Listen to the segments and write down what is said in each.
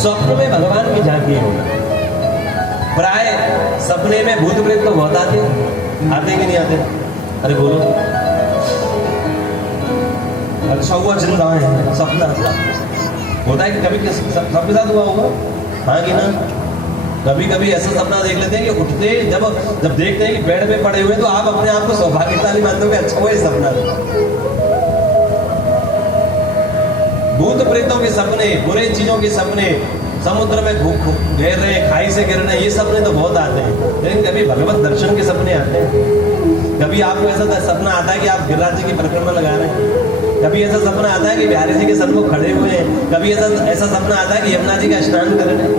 स्वप्न में भगवान की झांकी होगा। प्राय सपने में भूत प्रेत तो बहुत आते कि नहीं आते? अरे बोलो। अच्छा हुआ जिंदा है, सपना होता है कि कभी सबके साथ हुआ होगा, हाँ कि ना? कभी कभी ऐसा सपना देख लेते हैं कि उठते जब देखते हैं कि बेड पे पड़े हुए तो आप अपने आप को सौभाग्यशाली मानते हो कि अच्छा हुआ ये सपना। भूत प्रेतों के सपने, बुरे चीजों के सपने, समुद्र में घेर रहे हैं, खाई से गिर रहे हैं, ये सपने तो बहुत आते हैं। लेकिन कभी भगवत दर्शन के सपने आते हैं? कभी आपको ऐसा सपना आता है कि आप गिरिराज जी की परिक्रमा लगा रहे हैं? कभी ऐसा सपना आता है कि बिहारी जी के सन्मुख खड़े हुए हैं? कभी ऐसा सपना आता है कि यमुना जी का स्नान कर रहे हैं?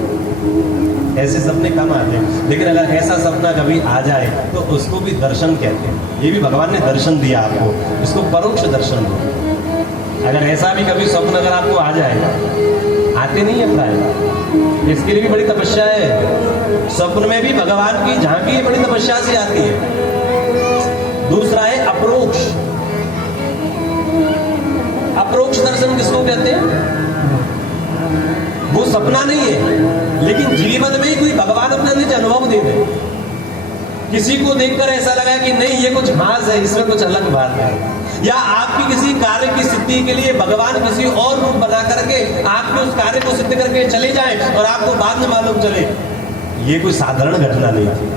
ऐसे सपने कम आते हैं। लेकिन अगर ऐसा सपना कभी आ जाए तो उसको भी दर्शन कहते हैं। ये भी भगवान ने दर्शन दिया आपको, इसको परोक्ष दर्शन दो। अगर ऐसा भी कभी स्वप्न अगर आपको आ जाएगा, आते नहीं है प्राय, इसके लिए भी बड़ी तपस्या है। स्वप्न में भी भगवान की झांकी बड़ी तपस्या से आती है। दूसरा है अप्रोक्ष। अप्रोक्ष दर्शन किसको कहते हैं? वो सपना नहीं है, लेकिन जीवन में कोई भगवान अपने निज अनुभव दे दे। किसी को देखकर ऐसा लगा कि नहीं ये कुछ खास है, इसमें कुछ अलग बात है, या आपकी किसी कार्य की सिद्धि के लिए भगवान किसी और रूप बना करके आपके उस कार्य को सिद्ध करके चले जाएं और आपको बाद में मालूम चले ये कोई साधारण घटना नहीं थी।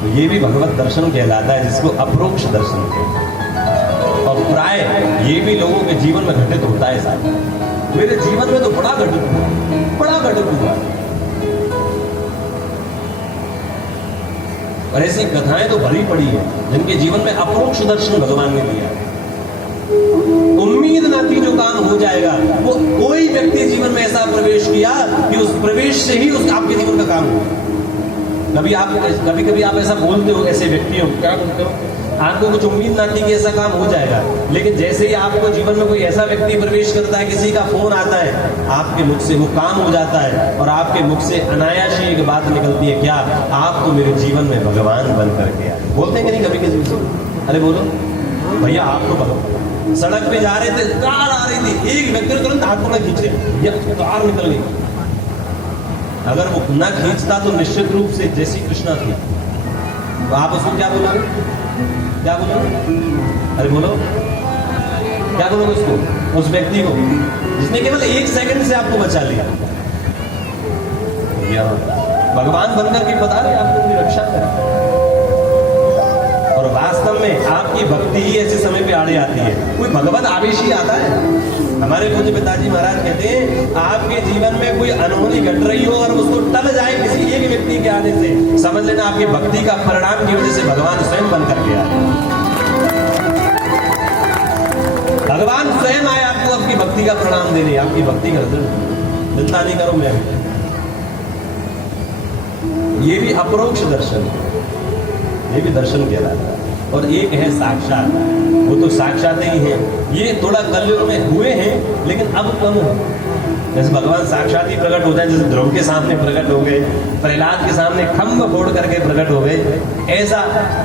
तो ये भी भगवत दर्शन कहलाता है, जिसको अप्रोक्ष दर्शन कहते हैं। और प्राय ये भी लोगों के जीवन में घटित होता है। साहब मेरे जीवन में तो बड़ा घटित हुआ। और ऐसी कथाएं तो भरी पड़ी है जिनके जीवन में अप्रोक्ष दर्शन भगवान ने दिया। उम्मीद ना थी जो काम हो जाएगा, वो कोई व्यक्ति जीवन में ऐसा प्रवेश किया कि उस प्रवेश से ही उस आपके जीवन का काम हो। कभी आप ऐसा बोलते हो, ऐसे व्यक्ति हो, क्या बोलते हो? आपको कुछ उम्मीद ना थी कि ऐसा काम हो जाएगा, लेकिन जैसे ही आपको जीवन में कोई ऐसा व्यक्ति प्रवेश करता है, किसी का फोन आता है, आपके मुख से वो काम हो जाता है और आपके मुख से अनायास ही एक बात निकलती है, क्या? आप तो मेरे जीवन में भगवान बन करके आए। बोलते हैं कि नहीं कभी किसी से? अरे बोलो भैया, आप तो भगवान। सड़क पे जा रहे थे, कार आ रही थी, एक व्यक्ति ने तुरंत हाथ में खींच लिया, कार निकल गई। अगर वो ना खींचता तो निश्चित रूप से जैसी कृष्णा थी, तो आप उसको क्या बोलोगे? क्या बोलोगे? अरे बोलो, क्या बोलोगे उसको, उस व्यक्ति को जिसने केवल 1 सेकंड से आपको बचा लिया? भगवान बनकर के बता रहे आपको अपनी रक्षा करें। और वास्तव में आपकी भक्ति ही ऐसे समय पे आड़े आती है। कोई भगवत आवेश ही आता है। हमारे पूज्य पिताजी महाराज कहते हैं, आपके जीवन में कोई अनहोनी घट रही हो और उसको टल जाए किसी एक व्यक्ति के आने से, समझ लेना आपकी भक्ति का परिणाम की वजह से भगवान स्वयं बन करके आए। भगवान स्वयं आए आपको आपकी भक्ति का प्रणाम देने, आपकी भक्ति का चिंता नहीं करो मैं। ये भी अप्रोक्ष दर्शन, ये भी दर्शन कहलाता है। और एक है साक्षात, वो तो साक्षात ही है। ये थोड़ा कलयुग में हुए हैं लेकिन अब कम है। जैसे भगवान साक्षात ही प्रकट होते हैं, जैसे ध्रुव के सामने प्रकट हो गए, प्रहलाद के सामने खम्भ फोड़ करके प्रकट हो गए, ऐसा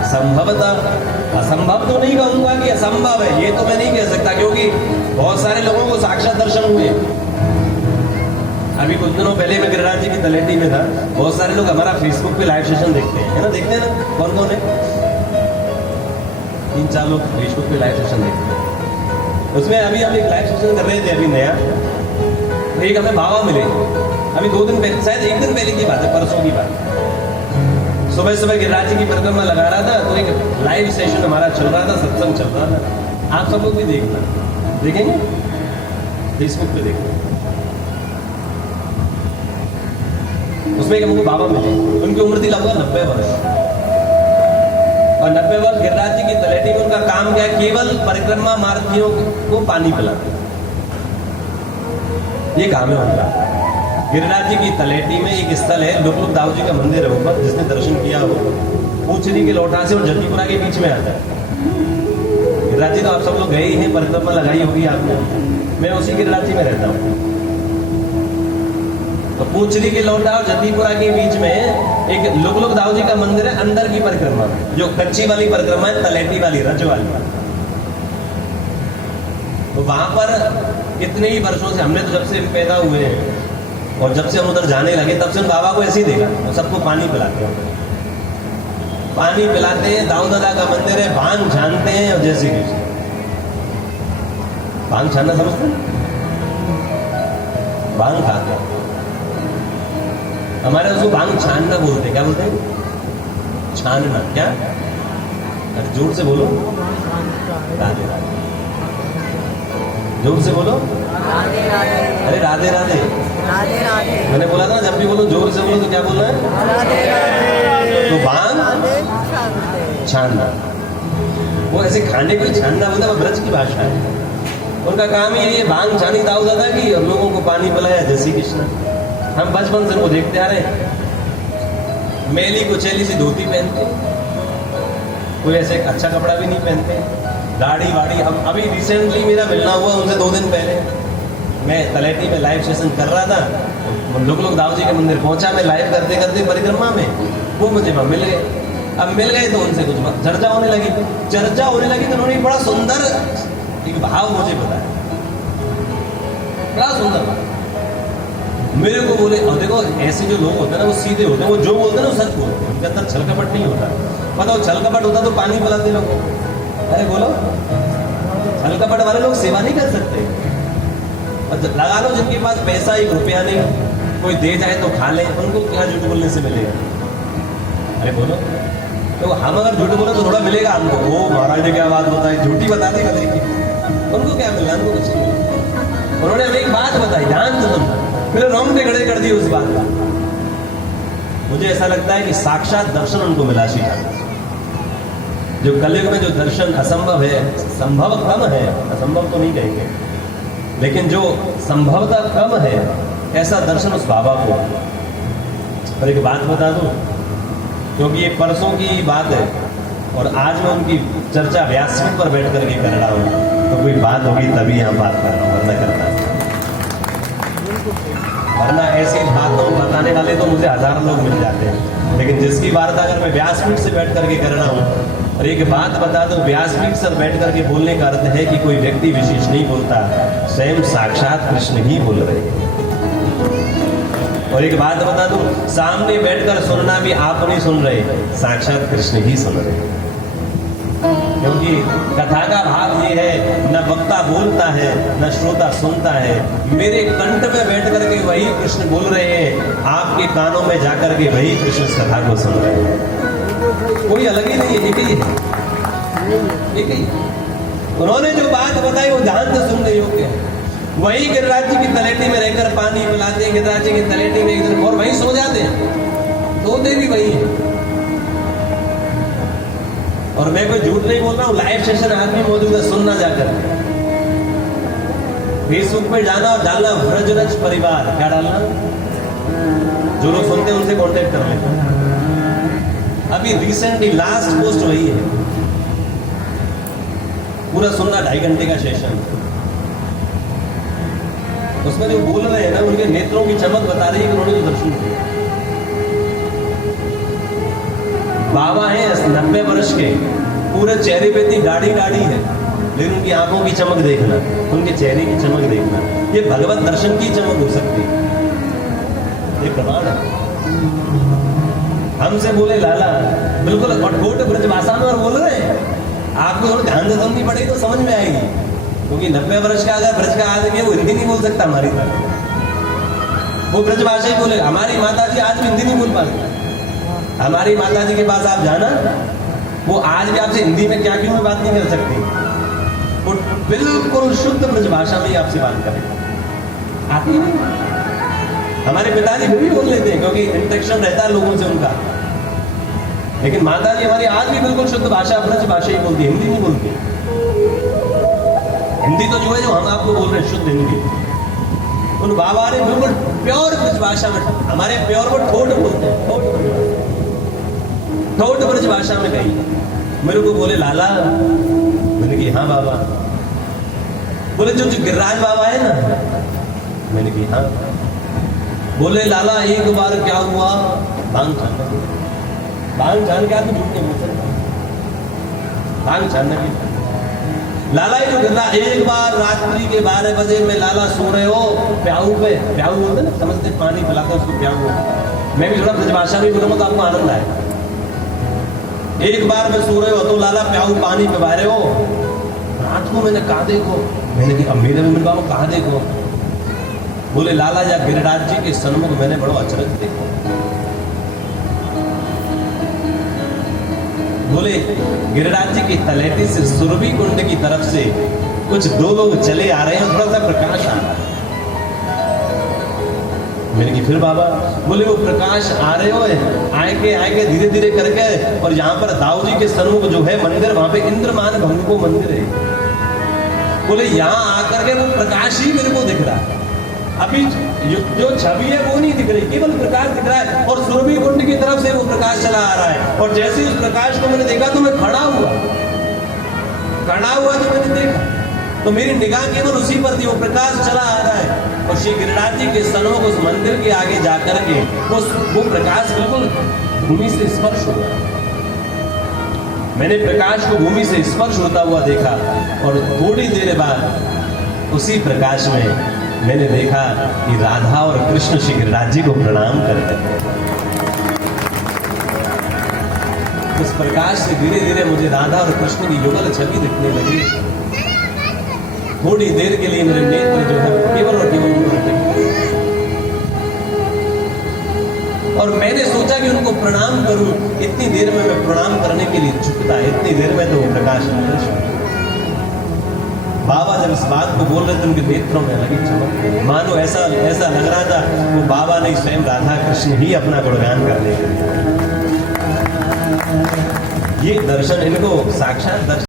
संभवतः, असंभव तो नहीं कहूंगा कि असंभव है, ये तो मैं नहीं कह सकता, क्योंकि बहुत सारे लोगों को साक्षात दर्शन हुए। अभी कुछ दिनों पहले मैं गिरिराज जी की तलेटी में था, बहुत सारे लोग हमारा फेसबुक पे लाइव सेशन देखते हैं, है ना? देखते हैं ना? कौन कौन है? 3-4 लोग फेसबुक पे लाइव सेशन देखते हैं। उसमें अभी हम एक लाइव सेशन कर रहे थे, अभी नया, एक हमें बाबा मिले, अभी 2 दिन पहले, शायद 1 दिन पहले की बात है, परसों की बात। सुबह सुबह गिरिराज जी की परिक्रमा लगा रहा था, तो एक लाइव सेशन हमारा चल रहा था, सत्संग चल रहा था। आप सब लोग भी देखना, देखेंगे फेसबुक पे देखना। उसमें हमको बाबा मिले, उनकी उम्र थी लगभग 90 वर्ष, और 90 वर्ष गिरिराज जी की तलेटी में उनका काम क्या है? केवल परिक्रमा मार्गियों को पानी पिलाना, ये काम है उनका। गिरिराज जी की तलेटी में एक स्थल है, लुकलुक दाऊ जी का मंदिर है ऊपर, जिसने दर्शन किया हो, पूछरी के लोटा से और जतीपुरा के बीच में आता है। गिरिराज जी तो आप सब लोग गए ही हैं, परिक्रमा लगाई होगी आपने। मैं उसी गिरिराज जी में रहता हूँ। तो पूछरी के लोटा और जतीपुरा के बीच में एक लुकलुक दाऊ जी का मंदिर है, अंदर की परिक्रमा, जो कच्ची वाली परिक्रमा है, तलेटी वाली, रज वाली। तो वहां पर कितने ही वर्षों से, हमने तो जब से पैदा हुए हैं, और जब से हम उधर जाने लगे तब से हम बाबा को ऐसे ही देखा, वो सबको पानी पिलाते हैं, पानी पिलाते हैं। दाऊ दादा का मंदिर है, भांग छानते हैं और जैसे कृष्ण। भांग छानना समझते हैं? भांग खाते हैं, हमारे उसको भांग छानना बोलते हैं। क्या बोलते हैं? छानना। क्या? अरे जोर से बोलो। राधे राधे। जोर से बोलो। राधे राधे। अरे राधे राधे। राधे राधे। मैंने बोला था जब भी बोलो जोर से बोलो। तो क्या बोलना है? राधे राधे। तो भांग छानना, वो ऐसे खाने को ही छानना बोलता है, वो ब्रज की भाषा है। उनका काम ही ये भांग छानी दाऊ दादा की और लोगों को पानी पिलाया। जय श्री कृष्ण। हम बचपन से वो देखते आ रहे हैं। मेली कुचैली सी धोती पहनते, कोई ऐसे अच्छा कपड़ा भी नहीं पहनते, दाढ़ी वाड़ी। हम अभी रिसेंटली मेरा मिलना हुआ उनसे 2 दिन पहले, मैं तलेटी में लाइव सेशन कर रहा था। लोग दाऊ जी के मंदिर पहुंचा, मैं लाइव करते करते परिक्रमा में, वो मुझे वहां मिल गए। अब मिल गए तो उनसे कुछ चर्चा होने लगी। तो उन्होंने बड़ा सुंदर एक भाव मुझे बताया, बड़ा सुंदर भाव। मेरे को बोले, और देखो ऐसे जो लोग होते हैं ना वो सीधे होते हैं, वो जो बोलते हैं ना वो सच बोलते हैं, उनके अंदर छल कपट नहीं होता। बताओ छल कपट होता तो पानी पिलाते लोगों को? अरे बोलो, छल कपट वाले लोग सेवा नहीं कर सकते। लगा लो जिनके पास पैसा 1 रुपया नहीं, कोई दे जाए तो खा ले, उनको क्या झूठ बोलने से मिलेगा? अरे बोलो। तो हम अगर झूठ बोले तो थोड़ा मिलेगा हमको। वो महाराज ने क्या बात बताई, झूठी बता दी करेगी, उनको क्या मिलना? उनको कुछ नहीं मिला। उन्होंने हमें एक बात बताई, ध्यान से सुनना, मेरे रोंगटे खड़े कर दिए उस बात का। मुझे ऐसा लगता है कि साक्षात दर्शन उनको मिला श्री ठाकुर। जो कलयुग में जो दर्शन असंभव है, संभव कम है, असंभव तो नहीं कहेंगे, लेकिन जो संभवता कम है, ऐसा दर्शन उस बाबा को। और एक बात बता दूं, क्योंकि ये परसों की बात है और आज मैं उनकी चर्चा व्यासपीठ पर बैठ करके कर रहा हूँ, तो कोई बात होगी तभी यहाँ बात कर रहा हूँ, वरना करता। वरना ऐसी बातों बताने वाले तो मुझे 1000 लोग मिल जाते हैं, लेकिन जिसकी वार्ता अगर मैं व्यासपीठ से बैठ करके कर रहा हूँ। और एक बात बता दो, व्यासपीठ से बैठ करके बोलने का अर्थ है कि कोई व्यक्ति विशेष नहीं बोलता, स्वयं साक्षात कृष्ण ही बोल रहे हैं। और एक बात बता दूं, सामने बैठकर सुनना भी आप नहीं सुन रहे, साक्षात कृष्ण ही सुन रहे। क्योंकि कथा का भाव ये है, न वक्ता बोलता है न श्रोता सुनता है, मेरे कंठ में बैठ करके वही कृष्ण बोल रहे हैं, आपके कानों में जाकर के वही कृष्ण इस कथा को सुन रहे हैं। कोई अलग ही नहीं है, एक ही है, एक ही। उन्होंने जो बात बताई वो ध्यान से सुनने योग्य है। वही गिरिराज जी की तलेटी में रहकर पानी पिलाते हैं, गिरिराज जी की तलेटी में एक दिन और वहीं सो जाते हैं, सोते भी वही है। और मैं कोई झूठ नहीं बोल रहा हूँ, लाइव सेशन आदमी मौजूद है, सुनना जाकर। फेसबुक पे जाना और डालना व्रजरज परिवार, क्या डालना? जो लोग सुनते हैं उनसे कांटेक्ट कर लेते। अभी रिसेंटली लास्ट पोस्ट वही है, पूरा सुनना 2.5 घंटे का सेशन। उसमें जो बोल रहे हैं ना, उनके नेत्रों की चमक बता रही है कि उन्होंने जो दर्शन किया। बाबा है 90 वर्ष के, पूरे चेहरे पे इतनी गाढ़ी है, लेकिन उनकी आंखों की चमक देखना, उनके चेहरे की चमक देखना, ये भगवत दर्शन की चमक हो सकती है, ये प्रमाण है। हमसे बोले लाला, बिल्कुल ठोठ ब्रजभाषा में और बोल रहे हैं, आपको थोड़ा ध्यान से सुननी पड़ेगी तो समझ में आएगी। क्योंकि 90 वर्ष का अगर ब्रज का आदमी है, वो हिंदी नहीं बोल सकता हमारी तरह, वो ब्रजभाषा ही बोले। हमारी माता जी आज भी हिंदी नहीं बोल पाती। हमारी माता जी के पास आप जाना, वो आज भी आपसे हिंदी में क्या क्यों में बात नहीं कर सकती, वो बिल्कुल शुद्ध ब्रजभाषा में ही आपसे बात करें। आती नहीं। हमारे पिताजी भी बोल लेते हैं क्योंकि इंटरेक्शन रहता है लोगों से उनका, लेकिन माता जी हमारी आज भी बिल्कुल शुद्ध भाषा ब्रजभाषा ही बोलती है, हिंदी नहीं बोलती। हिंदी तो जो है जो हम आपको बोल रहे हैं शुद्ध हिंदी, उन बाबा ने बिल्कुल प्योर ब्रजभाषा में, हमारे प्योर वो ठोठ बोलते हैं, ठोठ ब्रजभाषा में कही। मेरे को बोले लाला, मैंने कहा हाँ बाबा। बोले जो गिरिराज बाबा है ना, मैंने कहा हाँ। बोले लाला एक बार क्या हुआ, भांग छानना, भांग छान के आदमी झूठ नहीं बोल सकता, भांग छानना की। लाला ही जो गिरिराज, एक बार रात्रि के 12 बजे में लाला सो रहे हो, प्याऊ बोलते हैं ना, समझते पानी पिलाते हैं उसको प्याऊ बोलते। मैं भी थोड़ा ब्रजभाषा में बोलूंगा तो आपको आनंद आए। एक बार में सो रहे हो तो लाला प्याऊ पानी पिला रहे हो। रात को मैंने कहा देखो, मैंने कहा मेरे में बाबू कहा देखो, बोले लाला जा गिरिराज जी के सन्मुख मैंने बड़ो अचरज देखो। बोले गिरिराज जी की तलहटी से सुरभि कुंड की तरफ से कुछ 2 लोग चले आ रहे हैं, थोड़ा सा प्रकाश आ रहा है। मैंने कि फिर बाबा? बोले वो प्रकाश आ रहे हो, आएंगे धीरे धीरे करके, और यहाँ पर दाऊ जी के सन्मुख जो है मंदिर, वहां पे इंद्रमान भंगो मंदिर है। बोले यहाँ आकर के वो प्रकाश ही मेरे को दिख रहा है, अभी जो छवि है वो नहीं दिख रही, केवल प्रकाश दिख रहा है, और सुरभि कुंड की तरफ से वो प्रकाश चला आ रहा है। और जैसे ही उस प्रकाश को मैंने देखा तो मैं खड़ा हुआ तो मैंने देखा तो मेरी निगाह केवल उसी पर थी, वो प्रकाश चला आ रहा है। और श्री गिरिराज जी के सन्मुख उस मंदिर के आगे जाकर के वो प्रकाश बिल्कुल भूमि से स्पर्श हुआ। मैंने प्रकाश को भूमि से स्पर्श होता हुआ देखा, और थोड़ी देर बाद उसी प्रकाश में मैंने देखा कि राधा और कृष्ण श्री गिरिराज जी को प्रणाम करते हैं। उस प्रकाश से धीरे धीरे मुझे राधा और कृष्ण की युगल छवि दिखने लगी। थोड़ी देर के लिए मेरे नेत्र जो है केवल और केवल उनको रटे, और मैंने सोचा कि उनको प्रणाम करूं। इतनी देर में मैं प्रणाम करने के लिए झुकता, इतनी देर में तो वो प्रकाश बाबा जब इस बात को बोल रहे थे उनके नेत्रों में लगी चमक, मानो ऐसा लग रहा था वो बाबा ने स्वयं राधा कृष्ण ही अपना गुणगान करने के लिए। ये दर्शन इनको साक्षात दर्शन